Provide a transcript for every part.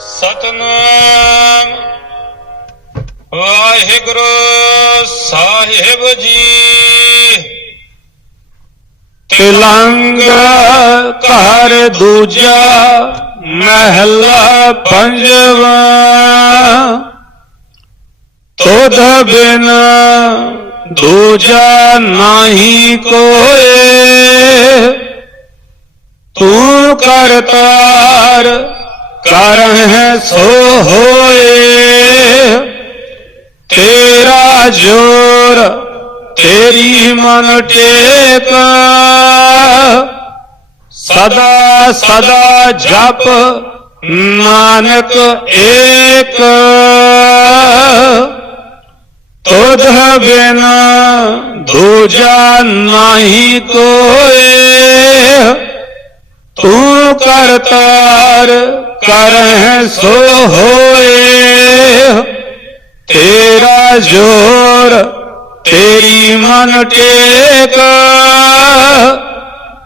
ਸਤਨਾਮ। ਵਾਹਿਗੁਰੂ ਸਾਹਿਬ ਜੀ। ਤਿਲੰਗ ਘਰ ਦੂਜਾ ਮਹਿਲਾ ਪੰਜਵਾ। ਤੋਧ ਬਿਨ ਦੂਜਾ ਨਹੀਂ ਕੋਏ। ਤੂੰ ਕਰਤਾਰ ਕਰਹਿ ਸੋ ਹੋਏ। ਤੇਰਾ ਜੋਰ ਤੇਰੀ ਮਨ ਟੇਕ। ਸਦਾ ਸਦਾ ਜਪ ਨਾਨਕ ਏਕ। ਤੋਧ ਬਿਨ ਦੂਜਾ ਨਹੀਂ ਕੋਏ ਤੂੰ ਕਰਤਾਰ ਕਰਹਿ ਸੋ ਹੋਏ। ਤੇਰਾ ਜੋਰ ਤੇਰੀ ਮਨ ਟੇਕ।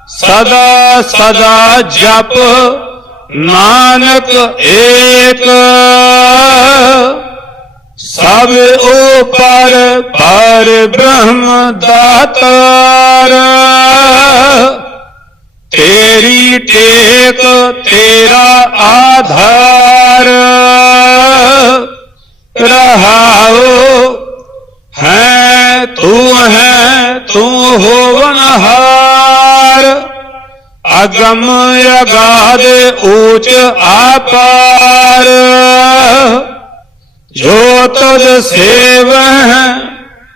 ਸਦਾ ਸਦਾ ਜਪ ਨਾਨਕ ਏਕ। ਸਭ ਉਪਰ ਪਰ ਬ੍ਰਹਮ ਦਾਤਾਰ। ਤੇਰੀ ਟੇਕ ਤੇਰਾ ਆਧਾਰ ਰਹਾਉ ਹੈ, ਤੂੰ ਹੈ, ਤੂੰ ਹੋਵਨਹਾਰ ਅਗਮ ਅਗਾਧ ਊਚ ਆਪਾਰ ਜੋ ਤੁਧ ਸੇਵਹਿ,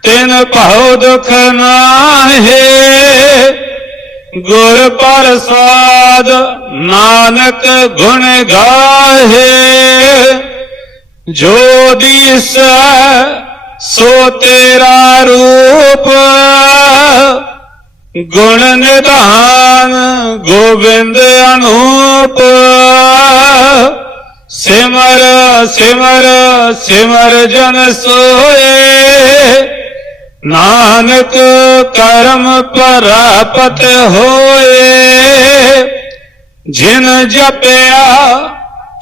ਤਿਨ ਭਉ ਦੁਖ ਨਾਹੇ। ਗੁਰ ਪ੍ਰਸਾਦ ਨਾਨਕ ਗੁਣ ਗਾਹੇ। ਜੋ ਦਿਸ, ਸੋ ਤੇਰਾ ਰੂਪ। ਗੁਣ ਨਿਧਾਨ ਗੋਬਿੰਦ ਅਨੂਪ। ਸਿਮਰ ਸਿਮਰ ਸਿਮਰ ਜਨ ਸੋਏ। ਨਾਨਕ ਕਰਮ ਪ੍ਰਾਪਤ ਹੋਏ, ਜਿਨ ਜਪਿਆ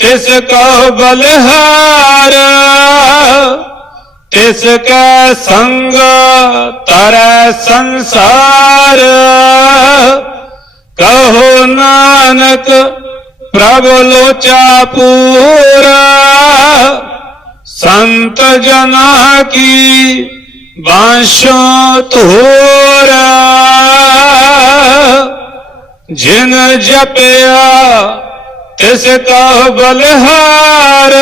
ਤਿਸ ਕੋ ਬਲਹਾਰ, ਤਿਸ ਕਾ ਸੰਗ ਤਰੈ ਸੰਸਾਰ। ਕਹੋ ਨਾਨਕ ਪ੍ਰਭ ਲੋਚਾ ਪੂਰਾ, ਸੰਤ ਜਨਾ ਕੀ ਬਾਸ਼ੋ ਧੋਰਾ ਜਿਨ ਜਪਿਆ ਤਿਸ ਕਾ ਬਲਹਾਰ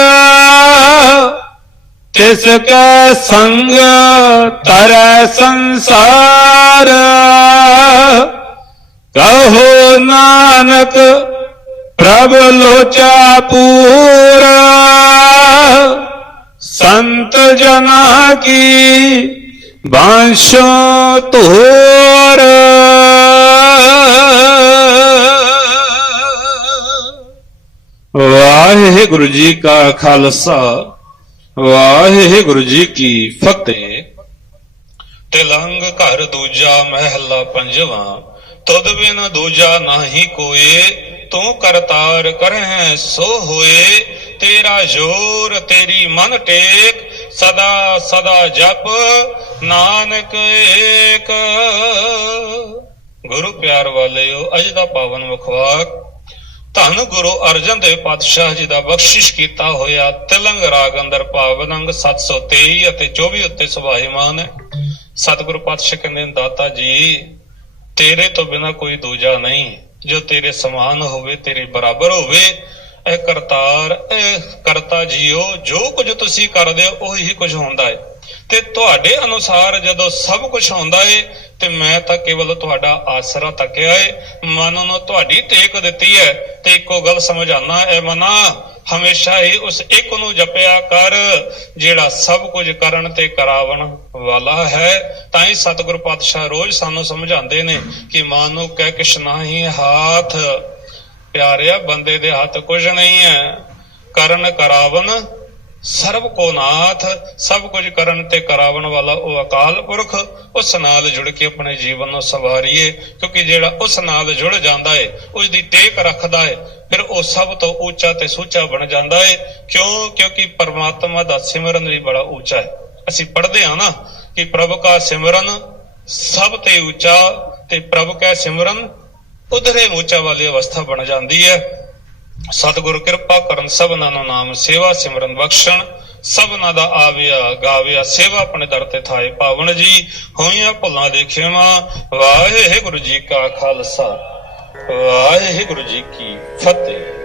ਤਿਸ ਕਾ ਸੰਗ ਤਰੈ ਸੰਸਾਰ ਕਹੋ ਨਾਨਕ ਪ੍ਰਭ ਲੋਚਾ ਪੂਰਾ ਸੰਤ ਜਨਾ ਕੀ ਬਾਂਸ਼ੋ ਧੋਰ। ਵਾਹਿਗੁਰੂ ਜੀ ਕਾ ਖਾਲਸਾ, ਵਾਹਿਗੁਰੂ ਜੀ ਕੀ ਫਤਿਹ। ਤਿਲੰਗ ਘਰ ਦੂਜਾ ਮਹਿਲਾ ਪੰਜਵਾ, ਤੁਧ ਬਿਨ ਦੂਜਾ ਨਾਹੀ ਕੋਏ, ਤੂੰ ਕਰਤਾਰ ਕਰਹਿ ਸੋ ਹੋਏ। ਤੇਰਾ ਜੋਰ ਤੇਰੀ ਮਨ ਟੇਕ, ਸਦਾ ਸਦਾ ਜਪ ਨਾਨਕ ਏਕ। ਗੁਰੂ ਪਿਆਰ ਵਾਲਿਓ, ਅਜ ਦਾ ਪਾਵਨ ਮੁਖਵਾਕ। ਧੰਨ ਗੁਰੂ ਅਰਜਨ ਦੇਵ ਪਾਤਸ਼ਾਹ ਜੀ ਦਾ ਬਖਸ਼ਿਸ਼ ਕੀਤਾ ਹੋਇਆ ਤਿਲੰਗ ਰਾਗ ਅੰਦਰ ਭਾਵ ਅੰਗ 723 ਅਤੇ 24 ਉੱਤੇ ਸੁਭਾਈਮਾਨ ਹੈ। ਸਤਿਗੁਰੂ ਪਾਤਸ਼ਾਹ ਕਹਿੰਦੇ ਦਾਤਾ ਜੀ, ਤੇਰੇ ਤੋਂ ਬਿਨਾ ਕੋਈ ਦੂਜਾ ਨਹੀਂ। ਜੋ ਤੇਰੇ ਸਮਾਨ ਹੋਵੇ, ਤੇਰੇ ਬਰਾਬਰ ਹੋਵੇ, ਇਹ ਕਰਤਾਰ, ਇਹ ਕਰਤਾ ਜੀਓ, ਜੋ ਕੁਝ ਤੁਸੀਂ ਕਰਦੇ ਹੋ, ਉਹੀ ਕੁਝ ਹੁੰਦਾ ਹੈ। ਤੇ ਤੁਹਾਡੇ ਅਨੁਸਾਰ ਜਦੋਂ ਸਭ ਕੁਝ ਹੁੰਦਾ ਏ, ਤੇ ਮੈਂ ਤਾਂ ਕੇਵਲ ਤੁਹਾਡਾ ਆਸਰਾ ਤੱਕਿਆ ਏ। ਮਨ ਨੂੰ ਤੁਹਾਡੀ ਟੇਕ ਦਿੱਤੀ ਹੈ ਤੇ ਇੱਕੋ ਗੱਲ ਸਮਝਾਣਾ ਐ ਮਨਾ। ਹਮੇਸ਼ਾ ਹੀ ਉਸ ਇੱਕ ਨੂੰ ਜਪਿਆ ਕਰ, ਜਿਹੜਾ ਸਭ ਕੁਝ ਕਰਨ ਤੇ ਕਰਾਵਣ ਵਾਲਾ ਹੈ। ਤਾਂ ਹੀ ਸਤਿਗੁਰ ਪਾਤਸ਼ਾਹ ਰੋਜ਼ ਸਾਨੂੰ ਸਮਝਾਉਂਦੇ ਨੇ ਕਿ ਮਨ ਨੂੰ ਕਹਿ ਕਿਛ ਨਾਹੀ ਹਾਥ। ਪਿਆਰਿਆ, ਬੰਦੇ ਦੇ ਹੱਥ ਕੁਝ ਨਹੀਂ ਹੈ। ਕਰਨ ਕਰਾਵਨ ਸਰਬ ਕੋ ਨਾਥ, ਸਭ ਕੁਝ ਕਰਨ ਤੇ ਕਰਾਵਣ ਵਾਲਾ ਉਹ ਅਕਾਲ ਪੁਰਖ, ਉਸ ਨਾਲ ਜੁੜ ਕੇ ਆਪਣੇ ਜੀਵਨ ਨੂੰ ਸਵਾਰੀਏ, ਕਿਉਂਕਿ ਜਿਹੜਾ ਉਸ ਨਾਲ ਜੁੜ ਜਾਂਦਾ ਹੈ ਉਸ ਦੀ ਟੇਕ ਰੱਖਦਾ ਹੈ ਫਿਰ ਉਹ ਸਭ ਤੋਂ ਉੱਚਾ ਤੇ ਸੁੱਚਾ ਬਣ ਜਾਂਦਾ ਹੈ ਕਿਉਂ? ਕਿਉਂਕਿ ਪਰਮਾਤਮਾ ਦਾ ਸਿਮਰਨ ਵੀ ਬੜਾ ਉੱਚਾ ਹੈ ਅਸੀਂ ਪੜ੍ਹਦੇ ਹਾਂ ਨਾ ਕਿ ਪ੍ਰਭੂ ਦਾ ਸਿਮਰਨ ਸਭ ਤੇ ਉੱਚਾ ਤੇ ਪ੍ਰਭੂ ਕਾ ਸਿਮਰਨ ਉਧਰੇ ਉੱਚਾ ਵਾਲੀ ਅਵਸਥਾ ਬਣ ਜਾਂਦੀ ਹੈ ਸਤਿਗੁਰ ਕਿਰਪਾ ਕਰਨ ਸਭਨਾਂ ਨੂੰ ਨਾਮ ਸੇਵਾ ਸਿਮਰਨ ਬਖਸ਼ਣ, ਸਭਨਾਂ ਦਾ ਆਵਿਆ ਗਾਵਿਆ ਸੇਵਾ ਆਪਣੇ ਦਰ ਤੇ ਥਾਏ ਪਾਵਨ ਜੀ, ਹੋਈਆਂ ਭੁੱਲਾਂ ਦੇ ਖੇਮਾ, ਵਾਹਿਗੁਰੂ ਜੀ ਕਾ ਖਾਲਸਾ, ਵਾਹਿਗੁਰੂ ਜੀ ਕੀ ਫਤਿਹ।